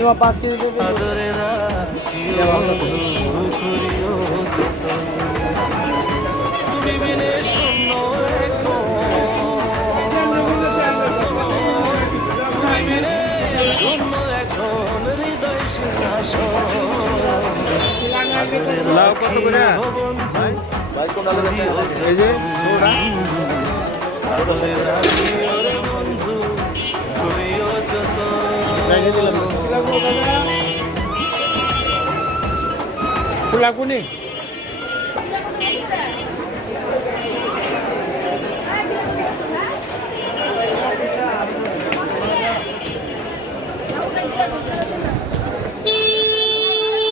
তোমার 5 কেজি তুমি বিনে শূন্য শূন্য এখন হৃদয় লাউ কত করে? এই যে বন্ধু করিও যত ফুলাকুনি